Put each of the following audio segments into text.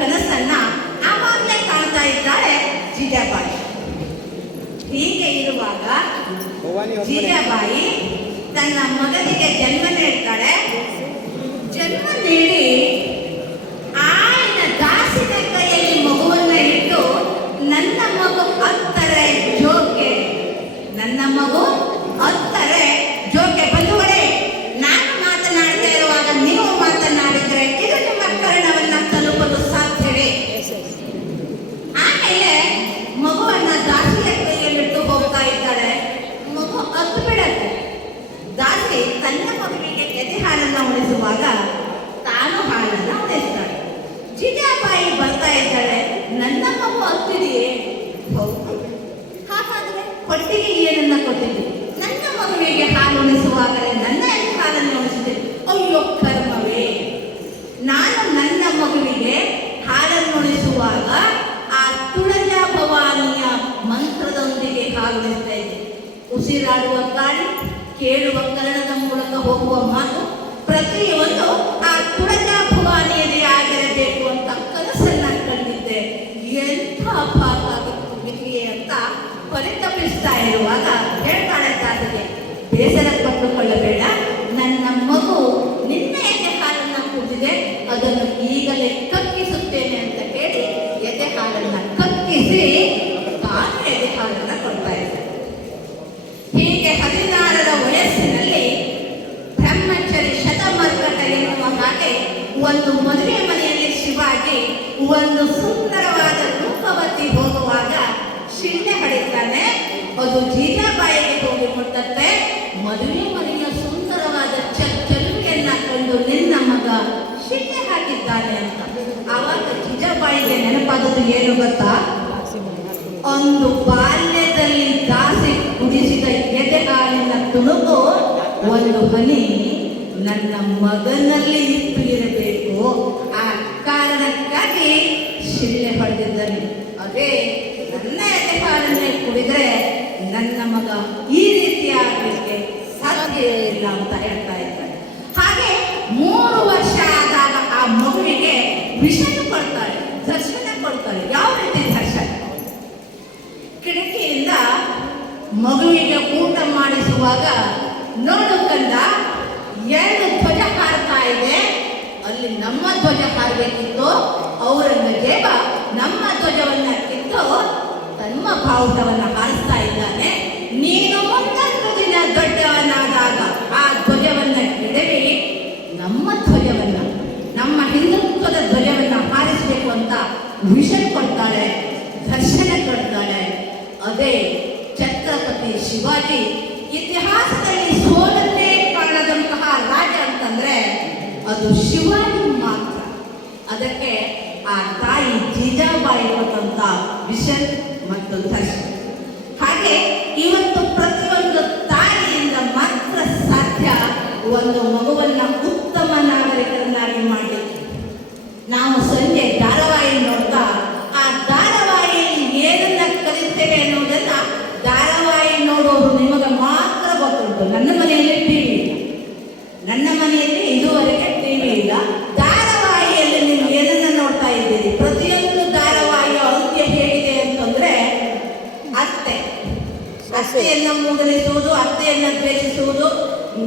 ಕನಸನ್ನ ಆವಾಗಲೇ ಕಾಣ್ತಾ ಇದ್ದಾಳೆ ಜೀಜಾಬಾಯಿ. ಹೀಗೆ ಇರುವಾಗ ಜೀಜಾಬಾಯಿ ತನ್ನ ಮಗನಿಗೆ ಜನ್ಮ ನೀಡ್ತಾಳೆ. ಜನ್ಮ ನೀಡಿ ಆಯ್ನ ದಾಸಿನ ಕೈಯಲ್ಲಿ ಮಗುವನ್ನ ಇಟ್ಟು ನನ್ನ ಮಗು ಹತ್ತರೆ ಜೋಕೆ, ನನ್ನ ಮಗು ಹತ್ತರೆ ಜೋಕೆ. ಬಂಧುಗಳೇ, ನಾನು ಮಾತನಾಡ್ತಾ ಇರುವಾಗ ನೀವು ಮಾತನಾಡಿದ್ರೆ ಇದು ನಿಮ್ಮ ಕರ್ಣವನ್ನ ತಲುಪಲು ಸಾಧ್ಯವೇ? ಆಮೇಲೆ ಮಗುವನ್ನ ದಾಸಿಯ ಕೈಯಲ್ಲಿಟ್ಟು ಹೋಗ್ತಾ ಇದ್ದಾಳೆ. ಮಗು ಹತ್ತು ಬಿಡತ್ತೆ. ದಾಸಿ ತನ್ನ ಮಗುವಿಗೆ ಎದೆ ಹಾಲನ್ನ ಉಣಿಸುವಾಗ ತಾನು ಹಾಲನ್ನ ಉಣಿಸ್ತಾಳೆ. ಜೀಜಾಬಾಯಿ ಬರ್ತಾ ಇದ್ದಾಳೆ. ನನ್ನ ಮಗು ಹತ್ತಿದೆಯೇ? ಹೌದು. ಹಾಗಾದ್ರೆ ಹೊಟ್ಟಿಗೆ ಏನನ್ನ ಕೊಟ್ಟಿದ್ದೆ? ನನ್ನ ಮಗುವಿಗೆ ಹಾಲು ಉಣಿಸುವಾಗಲೇ ನನ್ನ ಹಾಲನ್ನು ಉಣಿಸಿದೆ. ಅಯ್ಯೋ ಕರ್ಮವೇ, ನಾನು ನನ್ನ ಮಗುವಿಗೆ ಹಾಲನ್ನು ಉಣಿಸುವಾಗ ಆ ತುಳಜಾ ಭವಾನಿಯ ಮಂತ್ರದೊಂದಿಗೆ ಹಾಲು ಉಣಿಸ್ತಾ ಇದ್ದೆ. ಉಸಿರಾಡುವ ಗಾಳಿ, ಕೇಳುವ ಕನ್ನಡದ ಮೂಲಕ ಹೋಗುವ ಮಾತು, ಪ್ರತಿಯೊಂದು ಆ ತುಳಜಾ ಭವಾನಿಯದೇ ಆಗಿರಬೇಕು ಅಂತ ಕನಸನ್ನ ಕಂಡಿದ್ದೆ. ಎಂಥ ಭಾಗಾಗಿತ್ತು ವಿಧಿಯೇ ಅಂತ ಪರಿತಪಿಸ್ತಾ ಇರುವಾಗ ಹೇಳ್ತಾಳೆ ತಾಯಿಗೆ, ಬೇಸರ ಪಟ್ಟುಕೊಳ್ಳಬೇಡ, ನನ್ನ ಮಗು ನಿನ್ನೆ ಎದೆ ಹಾಲನ್ನ ಕುಡಿದಿದೆ, ಅದನ್ನು ಈಗಲೇ ಕಕ್ಕಿಸುತ್ತೇನೆ ಅಂತ ಹೇಳಿ ಎದೆ ಹಾಲನ್ನ ಕಕ್ಕಿಸಿ ತಾನು ಎದೆ ಹಾಲನ್ನ ಕೊಡ್ತಾ ಇದ್ದೆ. ಹೀಗೆ 16ರ ವಯಸ್ಸಿನಲ್ಲಿ ಬ್ರಹ್ಮಚರಿ ಶತಮರ್ಕಟ ಎನ್ನುವ ಹಾಗೆ ಒಂದು ಮದುವೆ ಮನೆಯಲ್ಲಿ ಶಿವಾಜಿ ಒಂದು ಸುಂದರವಾದ ರೂಪವತಿ ಹೋಗುವಾಗ ಶಿಳ್ಳೆ ಹೊಡಿತಾನೆ. ಅದು ಜೀಜಾಬಾಯಿಗೆ ಹೋಗಿ ಮುಟ್ಟತ್ತೆ. ಮದುವೆ ಮನೆಯ ಸುಂದರವಾದ ಚೆಲುವೆಯನ್ನ ಕಂಡು ನಿನ್ನ ಮಗ ಶಿಳ್ಳೆ ಹಾಕಿದ್ದಾನೆ ಅಂತ. ಆವಾಗ ಜೀಜಾಬಾಯಿಗೆ ನೆನಪಾದದ್ದು ಏನು ಗೊತ್ತಾ? ಒಂದು ಬಾಲ್ಯದಲ್ಲಿ ದಾಸಿ ಕುಡಿಸಿದ ಎದೆ ಹಾಲಿನ ತುಣುಕು ಒಂದು ಹನಿ ನನ್ನ ಮಗನಲ್ಲಿ ಇತ್ತು ಇರಬೇಕು. ಆ ಕಾರಣಕ್ಕಾಗಿ ಶಿಳ್ಳೆ ಹೊಡೆದಿದ್ದಾನೆ. ಅದೇ ನನ್ನ ಎದೆ ಹಾಲನ್ನೇ ಕುಡಿದ್ರೆ ನನ್ನ ಮಗ ಈ ರೀತಿ ಆಗಲಿಕ್ಕೆ ಸಾಧ್ಯ ಇಲ್ಲ ಅಂತ ಹೇಳ್ತಾ ಇದ್ದಾರೆ. ಹಾಗೆ 3 ವರ್ಷ ಆದಾಗ ಆ ಮಗುವಿಗೆ ವಿಷಯ ಕೊಡ್ತಾಳೆ, ದರ್ಶನ ಕೊಡ್ತಾಳೆ. ಯಾವ ರೀತಿ ದರ್ಶನ? ಕಿಟಕಿಯಿಂದ ಮಗುವಿಗೆ ಊಟ ಮಾಡಿಸುವಾಗ, ನೋಡು ಕಂದ, 2 ಧ್ವಜ ಹಾರ್ತಾ ಇದೆ, ಅಲ್ಲಿ ನಮ್ಮ ಧ್ವಜ ಹಾರಬೇಕಿತ್ತು. ಔರಂಗಜೇಬ ನಮ್ಮ ಧ್ವಜವನ್ನ ಕಿತ್ತು ತಮ್ಮ ಬಾವುಟವನ್ನ ಹಾರಿಸ್ತಾ ಇದ್ದಾನೆ. ನೀನು ಮುಂದೊಂದು ದಿನ ದೊಡ್ಡವನಾದಾಗ ಆ ಧ್ವಜವನ್ನ ಕೆಡವಿ ನಮ್ಮ ಧ್ವಜವನ್ನ, ನಮ್ಮ ಹಿಂದುತ್ವದ ಧ್ವಜವನ್ನ ಹಾರಿಸಬೇಕು ಅಂತ ವಿಷ ಕೊಡ್ತಾಳೆ, ದರ್ಶನ ಕೊಡ್ತಾಳೆ. ಅದೇ ಛತ್ರಪತಿ ಶಿವಾಜಿ. ಇತಿಹಾಸದಲ್ಲಿ ಸೋಲನ್ನೇ ಕಾಣದಂತಹ ರಾಜ ಅಂತಂದ್ರೆ ಅದು ಶಿವಾಜಿ ಮಾತ್ರ. ಅದಕ್ಕೆ ಆ ತಾಯಿ ಜೀಜಾಬಾಯಿ ಕೊಟ್ಟಂತ ವಿಷ ಮತ್ತು ದರ್ಶನ. ಹಾಗೆ ಇವತ್ತು ಪ್ರತಿಯೊಂದು ತಾಯಿಯಿಂದ ಮಾತ್ರ ಸಾಧ್ಯ ಒಂದು ಮಗುವನ್ನ ಉತ್ತಮ ನಾಗರಿಕರನ್ನಾಗಿ ಮಾಡಲಿಕ್ಕೆ. ನಾವು ಸಂಜೆ ಧಾರಾವಾಹಿ ನೋಡ್ತಾ ಆ ಧಾರಾವಾಹಿಯಲ್ಲಿ ಏನನ್ನ ಕಲಿತೇವೆ ಅನ್ನೋದನ್ನ ಧಾರಾವಾಹಿ ನೋಡೋರು ನಿಮಗೆ ಮಾತ್ರ ಗೊತ್ತುಂಟು. ನನ್ನ ಮನೆಯಲ್ಲಿ ಟಿವಿ ಇಲ್ಲ, ನನ್ನ ಮನೆಯಲ್ಲಿ ಇದುವರೆಗೆ ಟಿವಿ ಇಲ್ಲ. ಧಾರಾವಾಹಿಯಲ್ಲಿ ನೀವು ಏನನ್ನ ನೋಡ್ತಾ ಇದ್ದೀರಿ? ಪ್ರತಿಯೊಂದು ಧಾರಾವಾಹಿಯ ಅಂತ್ಯ ಹೇಗಿದೆ ಅಂತಂದ್ರೆ ಅತ್ತೆಯನ್ನ ಮೂಗಲಿಸುವುದು, ಅತ್ತೆಯನ್ನ ದ್ವೇಷಿಸುವುದು.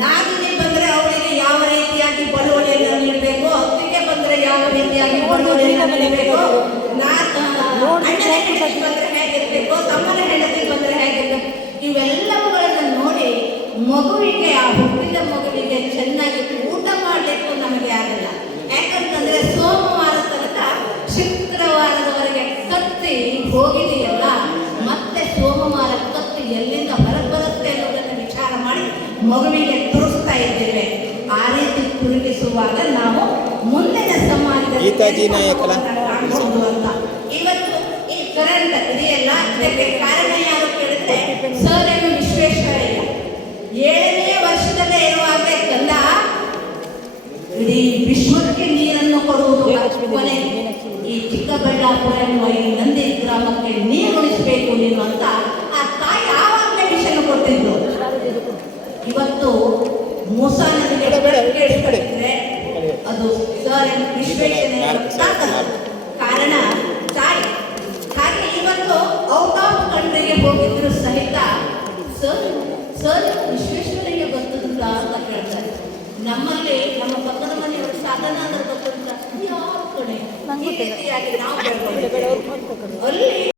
ನಾದಿನಿ ಬಂದ್ರೆ ಅವಳಿಗೆ ಯಾವ ರೀತಿಯಾಗಿ ಬಳುವಳಿಯನ್ನು ನೀಡಬೇಕು, ಅತ್ತಿಗೆ ಬಂದ್ರೆ ಯಾವ ರೀತಿಯಾಗಿ ಬಳುವಳಿಯನ್ನು ನೀಡಬೇಕು, ಅಣ್ಣನ ಹೆಂಡತಿ ಬಂದ್ರೆ ಹೇಗಿರ್ಬೇಕು, ತಮ್ಮನ ಹೆಂಡತಿ ಬಂದ್ರೆ ಹೇಗಿರ್ಬೇಕು, ಇವೆಲ್ಲವುಗಳನ್ನು ನೋಡಿ ಮಗುವಿಗೆ, ಆ ಹುಟ್ಟಿದ ಮಗುವಿಗೆ ಚೆನ್ನಾಗಿ ಊಟ ಮಾಡಲಿಕ್ಕೂ ನಮಗೆ ಆಗಲ್ಲ. ಯಾಕಂತಂದ್ರೆ ಸೋಮವಾರ ತನಕ ಶುಕ್ರವಾರದವರೆಗೆ ಕತ್ತಿ ಹೋಗಿದೆಯಲ್ಲ, ಮತ್ತೆ ಸೋಮವಾರ ಕತ್ತಿ ಎಲ್ಲಿಂದ ಹೊರಬರುತ್ತೆ ಅನ್ನೋದನ್ನು ವಿಚಾರ ಮಾಡಿ ಮಗುವಿಗೆ ತುರಿಸ್ತಾ ಇದ್ದೇವೆ. ಆ ರೀತಿ ತುರುಗಿಸುವಾಗ ನಾವು ಮುಂದಿನ ಸಮಾಜದಲ್ಲಿ ಕಾಣಬಹುದು ಅಂತ. ಇವತ್ತು ಈ ಕರೆಂಟ್ ಇದೆಯಲ್ಲ, ಇದಕ್ಕೆ ಕಾರಣ ಯಾರು ಕೇಳಿದ್ರೆ ಸರ್ ಎಂ ವಿಶ್ವೇಶ್ವರಯ್ಯ 7ನೇ ವರ್ಷದಲ್ಲೇ ಇರುವಾಗ ಕಂದ ಇಡೀ ವಿಶ್ವಕ್ಕೆ ನೀರನ್ನು ಕೊಡುವುದು ಕೊನೆ ಈ ಚಿಕ್ಕಬಳ್ಳಾಪುರ ಎನ್ನುವ ಈ ನಂದಿ ಗ್ರಾಮಕ್ಕೆ ನೀರು ಉಳಿಸಬೇಕು ನೀನು ಅಂತ ಆ ತಾಯಿ ಆವಾಗಲೇ ವಿಷಯ ಕೊಟ್ಟಿದ್ದು. ಇವತ್ತು ಮೂಸಾ ನದಿಗೆ ಅದು ಸರ್ ಎಂ ವಿಶ್ವೇಶ್ವರಯ್ಯ ಕಾರಣ ತಾಯಿ. ಹಾಗೆ ಇವತ್ತು ಔಟ್ ಆಫ್ ಕಂಟ್ರಿಗೆ ಹೋಗಿದ್ರು ಸಹಿತ ಸರ್ ಸರ್ ವಿಶ್ವೇಶ್ವರಯ್ಯ ಗೊತ್ತುಂಟ ಅಂತ ಕೇಳ್ತಾರೆ. ನಮ್ಮಲ್ಲಿ ನಮ್ಮ ಪಕ್ಕದ ಮನೆಯವರು ಸಾಧನ ಅಂದ್ರೆ ಗೊತ್ತುಂಟ ಯಾವ ಕಡೆ ಈ ರೀತಿಯಾಗಿ ನಾವು ಅಲ್ಲಿ